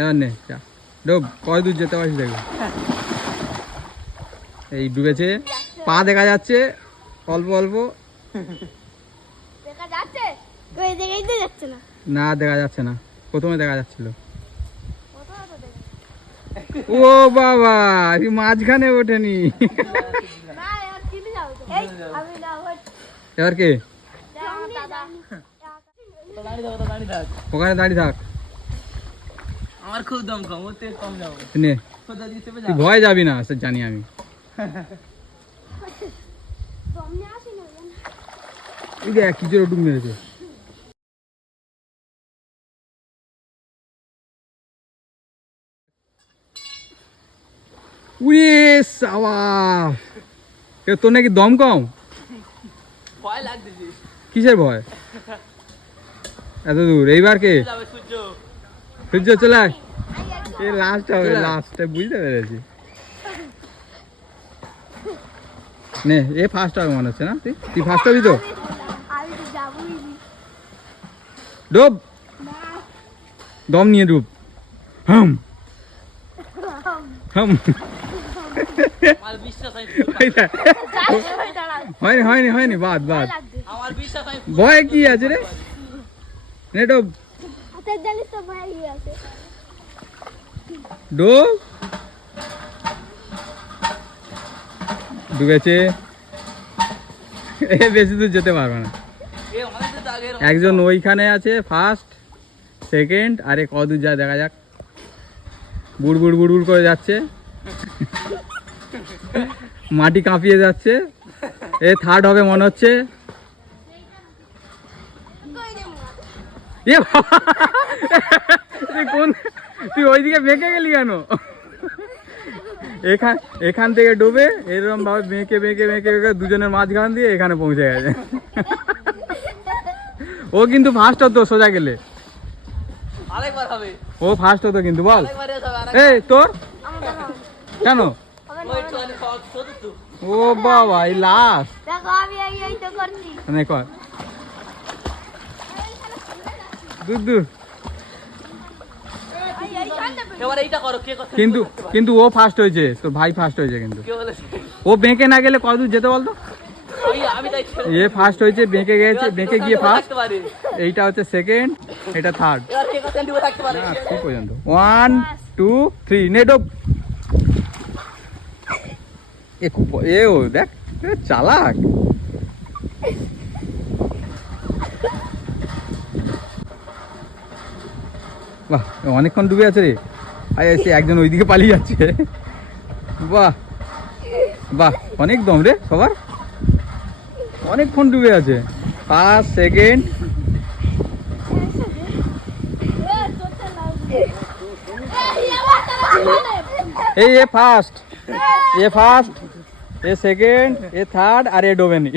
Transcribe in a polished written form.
এবার নে যা ডোব, কয় দূর যেতে পারছিস দেখো। এই ডুবেছে, পা দেখা যাচ্ছে অল্প অল্প। না দেখা যাচ্ছে না, প্রথমে দেখা যাচ্ছিল। ও বাবা, মাঝখানে ওঠেনি। এবার কে? ওখানে দাঁড়িয়ে থাক। আমার খুব দম কম, ওর থেকে কম যাবো। নে, তুই ভয় যাবি না, সে জানি আমি। কি জোরে ডুব মেরেছে। উরে সাবাস, তোর নাকি দম কম? ভয় লাগতেছে। কিসের ভয় এত দূর? এইবার কে? সূর্য চলে আয়। এ লাস্ট হবে, লাস্ট বুঝতে পেরেছি। নে, এ ফার্স্ট হবে মনে হচ্ছে না? তুই ফার্স্ট হবি তো? ডুব, দম নিয়ে ডুব। হাম হাম। হয়নি হয়নি হয়নি, বাদ বাদ। ভয় কি আছে রে? নে ডুব, ডুব। ডুবেছে, এ বেশি দূর যেতে পারবে না। একজন ওইখানে আছে ফার্স্ট, সেকেন্ড, আরে কদূর যায় দেখা যাক। বুড় বুড় বুড় বুড় করে যাচ্ছে, মাটি কাঁপিয়ে যাচ্ছে। এ থার্ড হবে মনে হচ্ছে। এ বাবা, তুই ওইদিকে বেঁকে গেলি কেন? এখান থেকে ডুবে এরকম ভাবে বেঁকে বেঁকে বেঁকে বেঁকে দুজনের মাঝখান দিয়ে এখানে পৌঁছে গেছে। ও কিন্তু ফার্স্ট হতো সোজা গেলে। ও ফার্স্ট হতো কিন্তু, বল। এই তোর কেন? ও বাবা, এই লাস্ট। কর দূর দূর। কিন্তু কিন্তু ও ফার্স্ট হয়েছে, তোর ভাই ফার্স্ট হয়েছে কিন্তু। ও বেঁকে না গেলে কত দূর যেতে বলতো? এ ফার্স্ট হয়েছে, বেঁকে গেছে, বেঁকে গিয়ে ফার্স্ট। এইটা হচ্ছে সেকেন্ড, এটা থার্ড। কি পর্যন্ত 1 2 3 নে ডুব। এ ও দেখ চালাক। বাহ, অনেকক্ষণ ডুবে আছে রে। আরে সে একজন ওইদিকে পালিয়ে যাচ্ছে। বাহ বাহ, অনেক দম রে সবার, অনেকক্ষণ ডুবে আছে। First, second. এই এ ফার্স্ট, এ ফার্স্ট, এ সেকেন্ড, এ থার্ড, আর এ ডোবেনি।